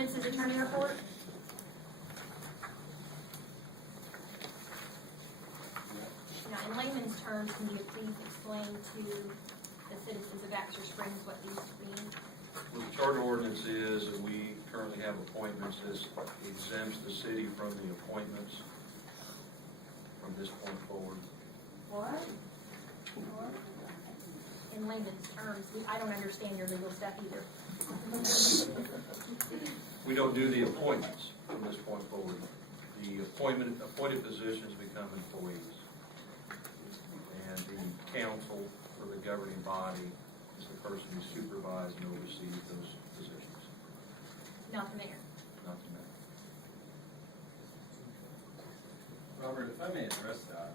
ordinances attorney report? Now, in layman's terms, can you please explain to the citizens of Baxter Springs what these mean? Well, the charter ordinance is that we currently have appointments. This exempts the city from the appointments from this point forward. What? In layman's terms, I don't understand your legal stuff either. We don't do the appointments from this point forward. The appointed positions become employees. And the council, or the governing body, is the person who supervises and oversees those positions, Not the mayor. not the mayor. Robert, if I may address that.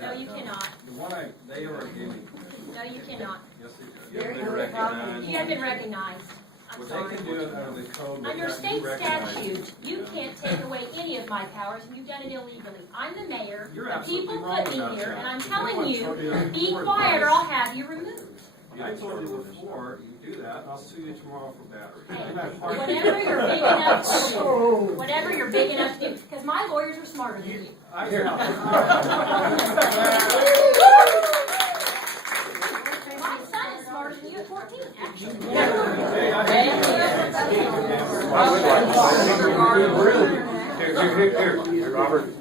No, you cannot. The one they already gave me permission. No, you cannot. Yes, they did. You have been recognized. You have been recognized. I'm Well, sorry. they can do it under the code. but Under you state recognize- statute, you can't take away any of my powers, and you've done it illegally. I'm the mayor, You're the absolutely people wrong put me about here, that. and I'm You telling want you, to be court quiet or advice. I'll have you removed. I told you before, you do that, and I'll sue you tomorrow for battery. Hey, I'm not part of whatever it. you're big enough to do, whatever you're big enough to do, because my lawyers are smarter than you. I My son is smarter than you at 14, actually. Hey, I hate Here, Robert.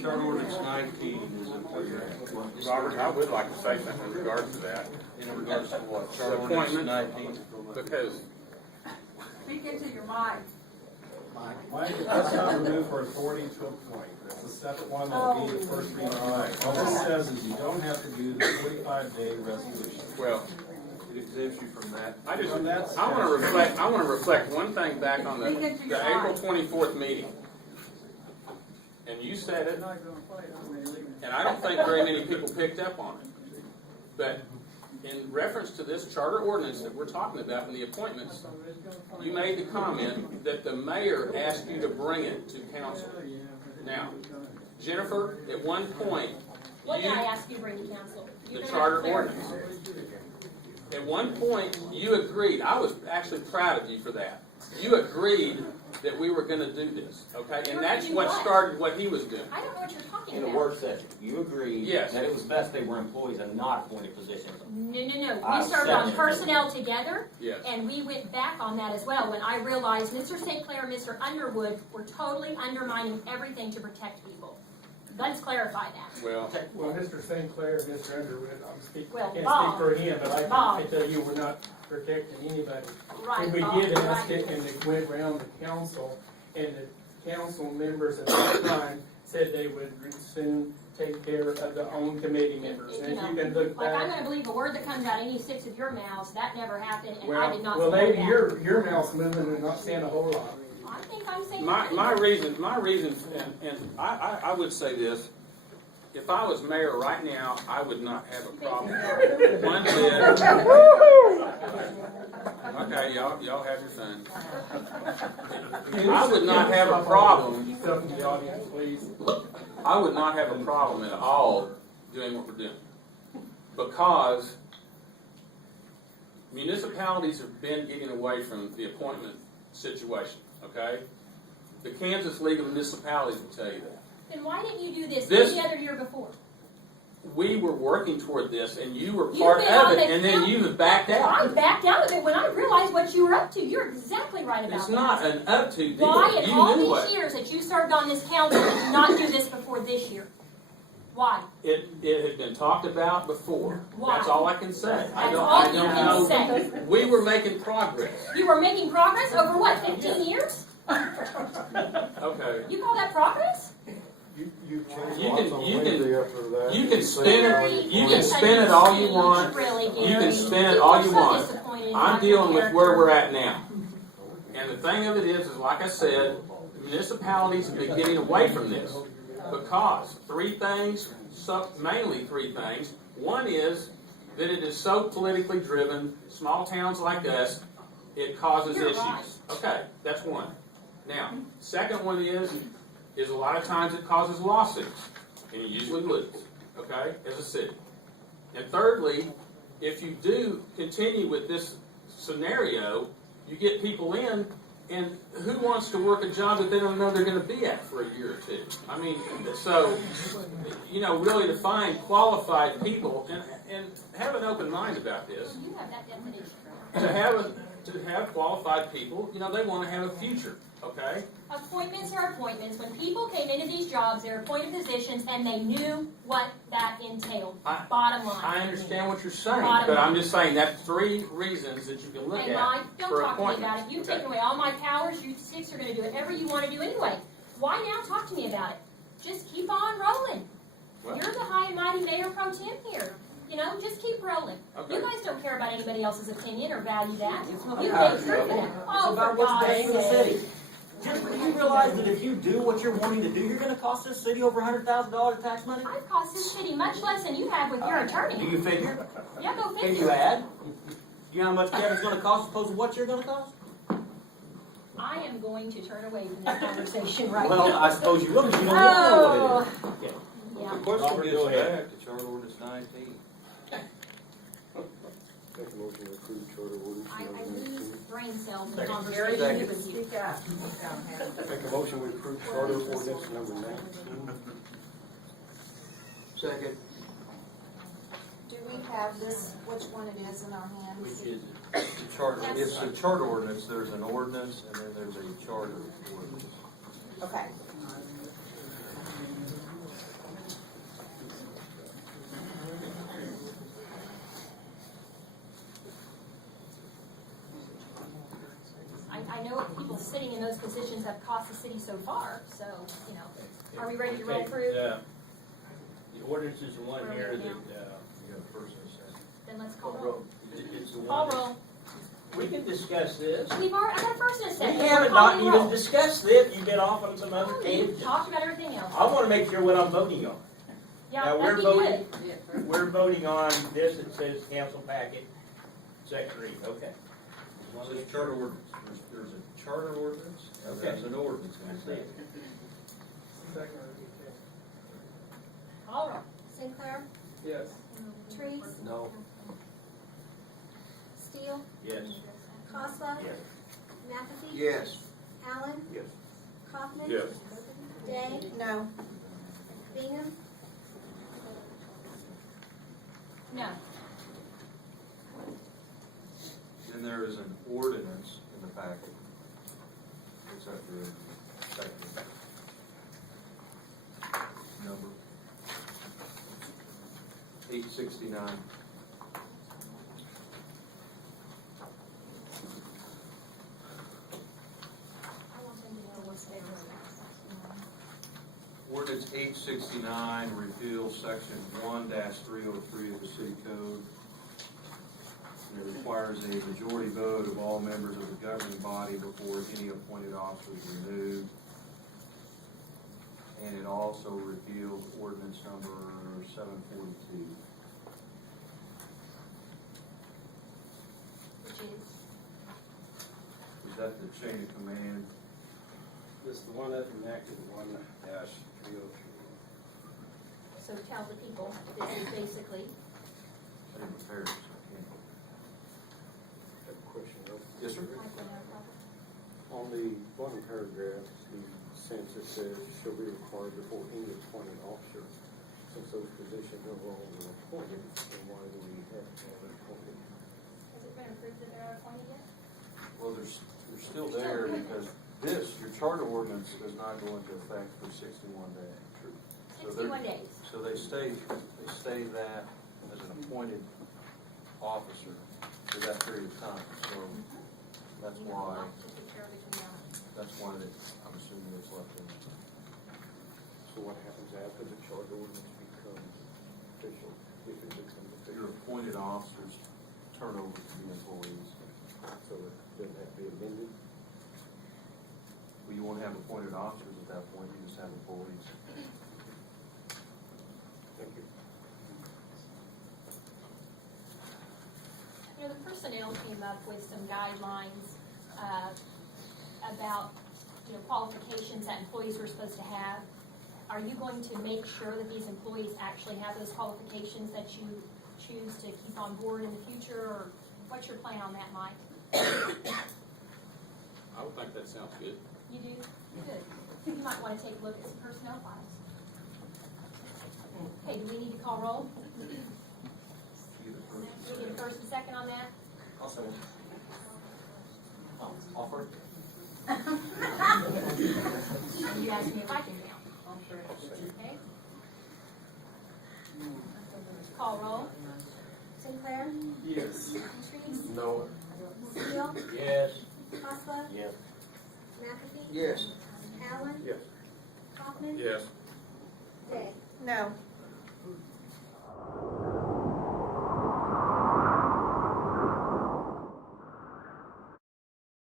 Charter ordinance 19 is in place. Robert, I would like to say something in regards to that. In regards to what? The Charter ordinance appointment. 19. Because Speak into your mic. Mike, that's not removed for authority to appoint. That's the second one that'll be the first reading. All this says is you don't have to do the 45-day resolution. well, It exempts you from that. I just From that I want to reflect one thing back on the April 24th meeting. And you said it, and I don't think very many people picked up on it. But in reference to this charter ordinance that we're talking about and the appointments, you made the comment that the mayor asked you to bring it to council. Now, Jennifer, at one point, What did I ask you to bring to council? the You're gonna charter clarify. ordinance. At one point, you agreed. I was actually proud of you for that. You agreed that we were going to do this, okay? You And were that's gonna do what what? started what he was doing. I don't know what you're talking In a about. work session, you agreed Yes. that it was best they were employees and not appointed positions. No. I We started on second. personnel together, Yes. and we went back on that as well when I realized Mr. St. Clair and Mr. Underwood were totally undermining everything to protect people. Let's clarify that. Well, Well, Mr. St. Clair and Mr. Underwood, I Well, can't Bob. speak for him, but I Bob. can tell you we're not protecting anybody. Right, And we Bob, did ask right. it, and it went around the council, and the council members at that time said they would soon take care of their own committee members. And if you can look Like, I'm back, gonna believe a word that comes out of any six of your mouths, that never happened, and I well, did not well, support maybe that. your mouth's moving and not saying a whole lot. I think I'm saying. my reason, and I would say this. If I was mayor right now, I would not have a problem. One bit. Okay, y'all have your fun. I would not have a problem. Stuff in the audience, please. I would not have a problem at all doing what we're doing. Because municipalities have been getting away from the appointment situation, okay? The Kansas League of Municipalities will tell you that. Then why didn't you do this This- any other year before? We were working toward this, and you were You've part been on of it, the and then council. you have backed I out. backed out of it when I realized what you were up to. You're exactly right about It's that. not an up-to deal. Why in You all knew these what. years that you served on this council did you not do this before this year? Why? It had been talked about before. Why? That's all I can say. I That's don't, all I you don't can know. say. We were making progress. You were making progress over what, 15 years? Okay. You call that progress? You can spin it all you want. Really, Gary. You can spin it People all are you so want. disappointed in I'm your dealing with character. where we're at now. And the thing of it is like I said, municipalities have been getting away from this because mainly three things. One is that it is so politically driven, small towns like us, it causes You're issues. right. Okay, that's one. Now, second one is a lot of times it causes lawsuits, and you usually lose, okay, as a city. And thirdly, if you do continue with this scenario, you get people in And who wants to work a job that they don't know they're gonna be at for a year or two? I mean, so, really to find qualified people and have an open mind about this. You have that definition. To have qualified people, they wanna have a future, okay? Appointments are appointments. When people came into these jobs, they're appointed positions, and they knew what that entailed. Bottom line. I understand what you're saying, Bottom but I'm line. just saying that's 3 reasons that you can look Hey, at Mike, don't for talk to me appointments. about it. You've Okay. taken away all my powers. You 6 are going to do whatever you want to do anyway. Why now talk to me about it? Just keep on rolling. Well- You're the high and mighty mayor pro tem here. Just keep rolling. Okay. You guys don't care about anybody else's opinion or value that. It's not You've about been through trouble. that. It's Oh, about for what's God's best for the sake. city. Do you realize that if you do what you're wanting to do, you're gonna cost this city over $100,000 in tax money? I've cost this city much less than you have with your Do attorney. you figure? Yeah, go Can fix you it. add? Do you know how much Kevin's gonna cost as opposed to what you're gonna cost? I am going to turn away from this conversation right Well, now. I suppose you will, because you don't know what it Oh, is. yeah. The question Robert, gets go ahead. back to Charter Ordinance 19. Make a motion to approve charter ordinance I number lose 19. brain cells in Gary, conversation you with you. speak up. Don't Make a motion to approve charter ordinance number 19. Second. Do we have this, which one it is in our hands? Which is the charter, it's a charter ordinance, there's an ordinance, and then there's a charter ordinance. Okay. I know people sitting in those positions have cost the city so far, so, are we ready to roll through? The ordinance is the one here that, You got a first and a second. Then let's call roll. it's the Call one. roll. We can discuss this. We've already, I got a first and a We second. We're haven't not calling even roll. discussed this. You've been off on some other Oh, you tangents. talked about everything else. I want to make sure what I'm voting on. Yeah, Now, we're that'd be voting- good. We're voting on this that says council packet, second read, okay. So it's a charter ordinance, there's a charter ordinance, and Okay. there's an ordinance. I see it. Call roll. St. Clair? Yes. Trees? No. Steele? Yes. Costa? Yes. McAfee? Yes. Allen? Yes. Kaufman? Yes. Day? No. Bingham? No. Then there is an ordinance in the packet. It's at the second number. 869. I want them to know what's there. Ordinance 869 repeals section 1-303 of the city code. And it requires a majority vote of all members of the governing body before any appointed officer is renewed. And it also repeals ordinance number 742. Which is, Is that the chain of command? This is the one that enacted 1-303. so tell the people, this is basically, I didn't prepare it, so I can't. Have a question, Rob. Yes, sir. On the bottom paragraph, the sentence that says shall be required before any appointed officer. Since those positions are all appointed, then why do we have to have it appointed? has it been approved that they're appointed yet? Well, they're still there because this, your charter ordinance does not go into effect for 61 days. So they're- 61 days. So they stay that as an appointed officer for that period of time. So that's You have a why, lot to take care of between now and then. that's why I'm assuming it's left in. So what happens after the charter ordinance becomes official, if it becomes Your official? appointed officers turn over to the employees. So it doesn't have to be amended? Well, you won't have appointed officers at that point, you just have employees. Thank you. The personnel came up with some guidelines about, qualifications that employees were supposed to have. Are you going to make sure that these employees actually have those qualifications that you choose to keep on board in the future, or what's your plan on that, Mike? I would think that sounds good. You do? Good. You might want to take a look at some personnel files. Okay, do we need to call roll? Do we get a first and second on that? I'll say. Offer. You asked me if I can count. Okay? Call roll. Sinclair, Yes. Trees, No. Steele, Yes. Hosler, Yes. McAfee, Yes. Allen, Yes. Kaufman, Yes. Day. No.